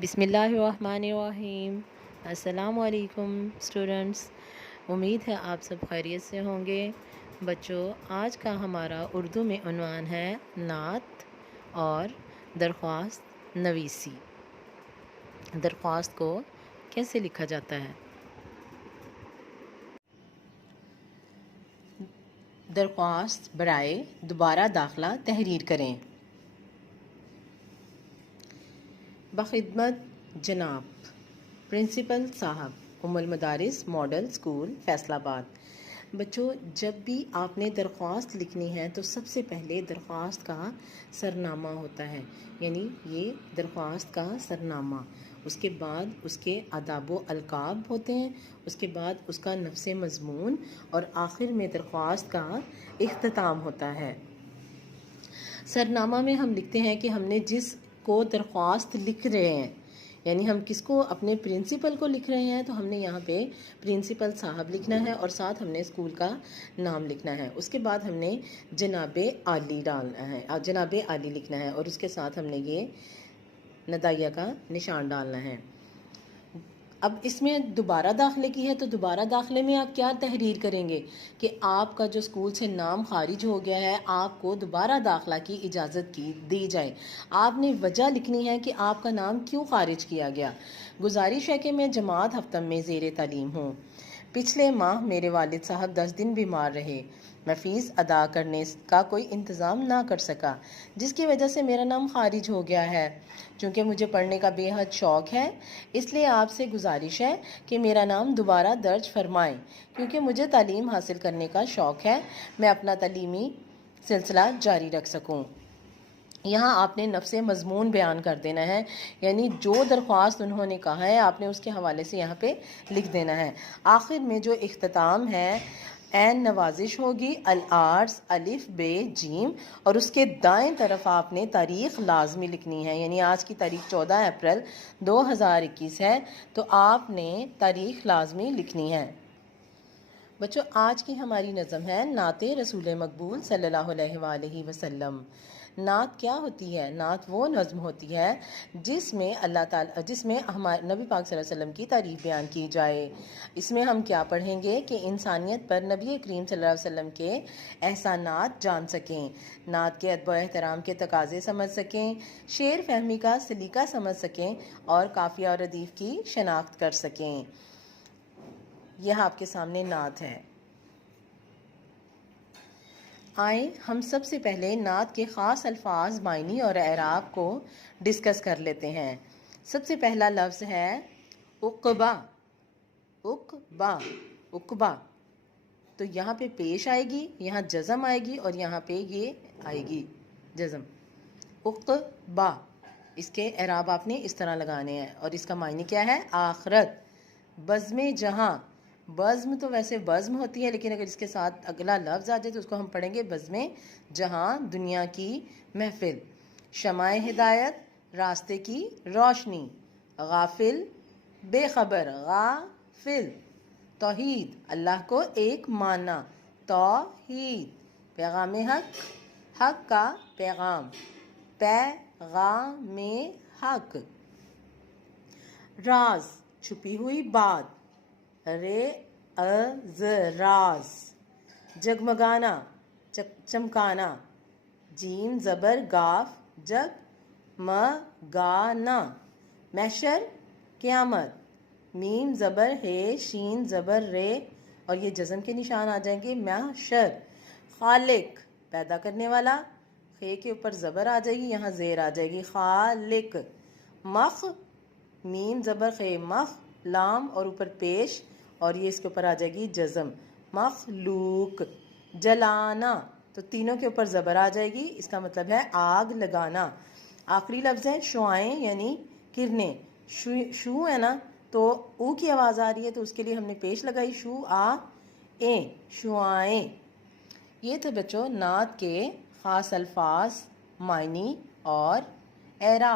بسم اللہ الرحمن الرحیم۔ السلام علیکم اسٹوڈنٹس، امید ہے آپ سب خیریت سے ہوں گے۔ بچوں، آج کا ہمارا اردو میں عنوان ہے نعت اور درخواست نویسی۔ درخواست کو کیسے لکھا جاتا ہے؟ درخواست برائے دوبارہ داخلہ تحریر کریں۔ بخدمت جناب پرنسپل صاحب، ام المدارس ماڈل اسکول فیصل آباد۔ بچوں، جب بھی آپ نے درخواست لکھنی ہے تو سب سے پہلے درخواست کا سرنامہ ہوتا ہے، یعنی یہ درخواست کا سرنامہ، اس کے بعد اس کے آداب و القاب ہوتے ہیں، اس کے بعد اس کا نفس مضمون، اور آخر میں درخواست کا اختتام ہوتا ہے۔ سرنامہ میں ہم لکھتے ہیں کہ ہم نے جس کو درخواست لکھ رہے ہیں، یعنی ہم کس کو، اپنے پرنسپل کو لکھ رہے ہیں، تو ہم نے یہاں پہ پرنسپل صاحب لکھنا ہے اور ساتھ ہم نے اسکول کا نام لکھنا ہے۔ اس کے بعد ہم نے جناب عالی ڈالنا ہے، جناب عالی لکھنا ہے، اور اس کے ساتھ ہم نے یہ ندائیہ کا نشان ڈالنا ہے۔ اب اس میں دوبارہ داخلے کی ہے تو دوبارہ داخلے میں آپ کیا تحریر کریں گے کہ آپ کا جو اسکول سے نام خارج ہو گیا ہے، آپ کو دوبارہ داخلہ کی اجازت دی جائے۔ آپ نے وجہ لکھنی ہے کہ آپ کا نام کیوں خارج کیا گیا۔ گزارش ہے کہ میں جماعت ہفتم میں زیر تعلیم ہوں۔ پچھلے ماہ میرے والد صاحب 10 دن بیمار رہے۔ میں فیس ادا کرنے کا کوئی انتظام نہ کر سکا، جس کی وجہ سے میرا نام خارج ہو گیا ہے۔ چونکہ مجھے پڑھنے کا بے حد شوق ہے، اس لیے آپ سے گزارش ہے کہ میرا نام دوبارہ درج فرمائیں۔ کیونکہ مجھے تعلیم حاصل کرنے کا شوق ہے، میں اپنا تعلیمی سلسلہ جاری رکھ سکوں۔ یہاں آپ نے نفس مضمون بیان کر دینا ہے، یعنی جو درخواست انہوں نے کہا ہے آپ نے اس کے حوالے سے یہاں پہ لکھ دینا ہے۔ آخر میں جو اختتام ہے، عین نوازش ہوگی، الارض الف ب جیم، اور اس کے دائیں طرف آپ نے تاریخ لازمی لکھنی ہے، یعنی آج کی تاریخ 14 اپریل 2021 ہے، تو آپ نے تاریخ لازمی لکھنی ہے۔ بچوں، آج کی ہماری نظم ہے نعت رسول مقبول صلی اللہ علیہ وآلہ وسلم۔ نعت کیا ہوتی ہے؟ نعت وہ نظم ہوتی ہے جس میں ہمارے نبی پاک صلی اللہ علیہ وسلم کی تعریف بیان کی جائے۔ اس میں ہم کیا پڑھیں گے کہ انسانیت پر نبی کریم صلی اللہ علیہ وسلم کے احسانات جان سکیں، نعت کے ادب و احترام کے تقاضے سمجھ سکیں، شعر فہمی کا سلیقہ سمجھ سکیں، اور قافیہ اور ردیف کی شناخت کر سکیں۔ یہ آپ کے سامنے نعت ہے۔ آئیں ہم سب سے پہلے نعت کے خاص الفاظ، معنی اور اعراب کو ڈسکس کر لیتے ہیں۔ سب سے پہلا لفظ ہے عقبہ۔ عقبہ، عقبہ، تو یہاں پہ پیش آئے گی، یہاں جزم آئے گی، اور یہاں پہ یہ آئے گی جزم۔ عقبہ، اس کے اعراب آپ نے اس طرح لگانے ہیں، اور اس کا معنی کیا ہے؟ آخرت۔ بزم جہاں، بزم تو ویسے بزم ہوتی ہے، لیکن اگر اس کے ساتھ اگلا لفظ آ جائے تو اس کو ہم پڑھیں گے بزم جہاں، دنیا کی محفل۔ شمع ہدایت، راستے کی روشنی۔ غافل، بے خبر، غافل۔ توحید، اللہ کو ایک ماننا، توحید۔ پیغام حق، حق کا پیغام، پیغام حق۔ راز، چھپی ہوئی بات، راز۔ جگمگانا، چمکانا، جیم زبر گاف، جگمگانا۔ محشر، قیامت، میم زبر ہے، شین زبر رے، اور یہ جزم کے نشان آ جائیں گے، محشر۔ خالق، پیدا کرنے والا، خے کے اوپر زبر آ جائے گی، یہاں زیر آ جائے گی، خالق۔ مخ، میم زبر خے، مخ، لام اور اوپر پیش، اور یہ اس کے اوپر آ جائے گی جزم، مخلوق۔ جلانا، تو تینوں کے اوپر زبر آ جائے گی، اس کا مطلب ہے آگ لگانا۔ آخری لفظ ہے شعائیں، یعنی کرنیں۔ شو ہے نا، تو او کی آواز آ رہی ہے، تو اس کے لیے ہم نے پیش لگائی، شو آ اے، شعائیں۔ یہ تھے بچوں نعت کے خاص الفاظ، معنی اور اعراب۔